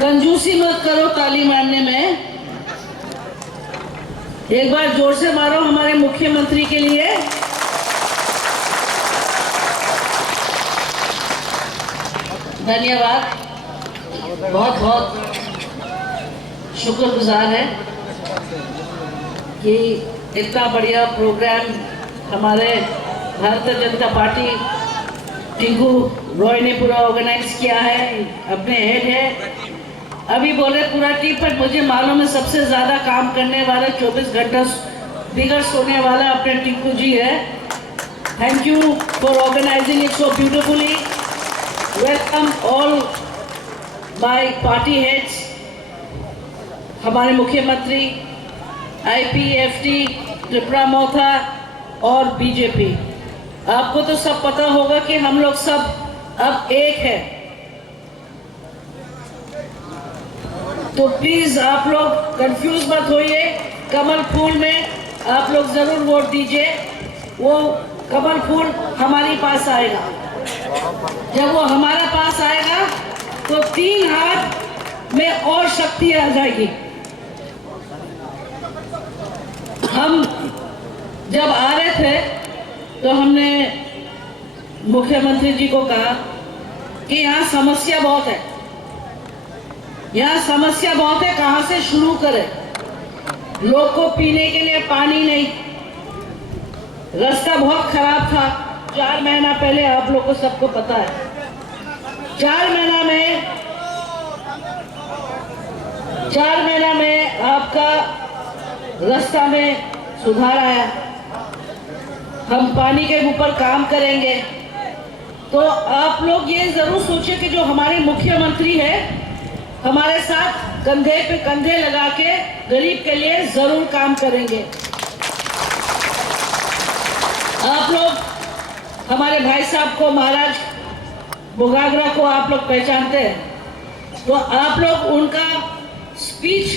कंजूसी मत करो ताली मारने में। एक बार जोर से मारो हमारे मुख्यमंत्री के लिए। धन्यवाद, बहुत बहुत शुक्रगुजार है कि इतना बढ़िया प्रोग्राम हमारे भारतीय जनता पार्टी टिंकू रॉय ने पूरा ऑर्गेनाइज किया है। अपने हेड है, अभी बोले पूरा टीम, पर मुझे मालूम है सबसे ज्यादा काम करने वाले 24 घंटा बिगड़ सोने वाला अपने टिंकू जी है। Thank you for organising it so beautifully. Welcome all my party heads, हमारे मुख्यमंत्री, आईपीएफटी, त्रिपुरा मोथा और बीजेपी। आपको तो सब पता होगा कि हम लोग सब अब एक है, तो प्लीज आप लोग कंफ्यूज मत होइए। कमल फूल में आप लोग जरूर वोट दीजिए। वो कमल फूल हमारे पास आएगा। जब वो हमारे पास आएगा तो 3 हाथ में और शक्ति आ जाएगी। हम जब आ रहे थे तो हमने मुख्यमंत्री जी को कहा कि यहाँ समस्या बहुत है, यहाँ समस्या बहुत है, कहाँ से शुरू करें। लोग को पीने के लिए पानी नहीं, रास्ता बहुत खराब था 4 महीना पहले, आप लोग को सबको पता है। 4 महीना में आपका रास्ता में सुधार आया। हम पानी के ऊपर काम करेंगे। तो आप लोग ये जरूर सोचिए कि जो हमारे मुख्यमंत्री है हमारे साथ कंधे पे कंधे लगा के गरीब के लिए जरूर काम करेंगे। आप लोग हमारे भाई साहब को, महाराज बुगागरा को आप लोग पहचानते हैं, तो आप लोग उनका स्पीच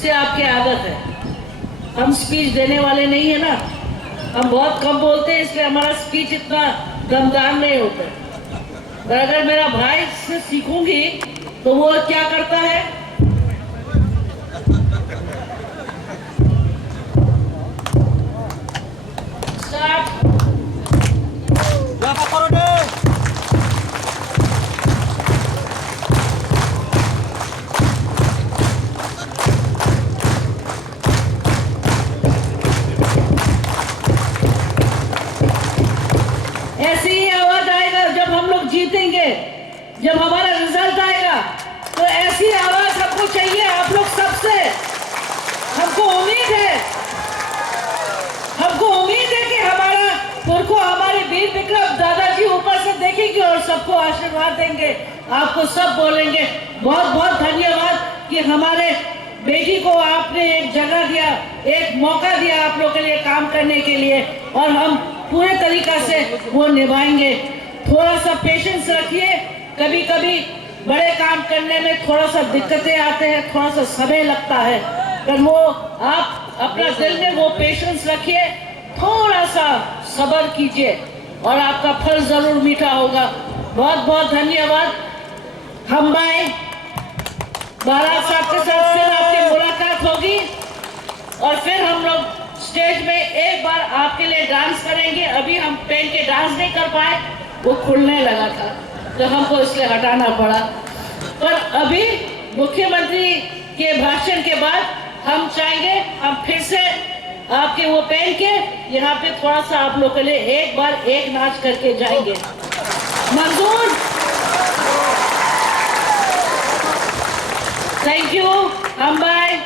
से आपकी आदत है। हम स्पीच देने वाले नहीं है ना, हम बहुत कम बोलते हैं, इसलिए हमारा स्पीच इतना दमदार नहीं होता। पर अगर मेरा भाई से सीखूंगी तो वो क्या करता है, ऐसी ही आवाज आएगा जब हम लोग जीतेंगे, जब हमारा रिजल्ट आएगा, तो ऐसी आवाज हमको चाहिए आप लोग सबसे। हमको उम्मीद है कि हमारा पुरखों, हमारे वीर विक्रम दादाजी ऊपर से देखेंगे और सबको आशीर्वाद देंगे। आपको सब बोलेंगे बहुत बहुत धन्यवाद कि हमारे बेटी को आपने एक जगह दिया, एक मौका दिया आप लोग के लिए काम करने के लिए, और हम पूरे तरीका से वो निभाएंगे। थोड़ा सा पेशेंस रखिए, कभी कभी बड़े काम करने में थोड़ा सा दिक्कतें आते हैं, थोड़ा सा समय लगता है, पर वो आप अपना दिल में वो पेशेंस रखिए, थोड़ा सा सब्र कीजिए और आपका फल जरूर मीठा होगा। बहुत बहुत धन्यवाद। हम भाई महाराज साहब के साथ फिर आपकी मुलाकात होगी और फिर हम लोग स्टेज में एक बार आपके लिए डांस करेंगे। अभी हम पहन के डांस नहीं कर पाए, वो खुलने लगा था तो हमको इसलिए हटाना पड़ा। पर अभी मुख्यमंत्री के भाषण के बाद हम चाहेंगे हम फिर से आपके वो पहन के यहाँ पे थोड़ा सा आप लोग के लिए एक बार एक नाच करके जाएंगे। मंजूर? Thank you. हम बाय।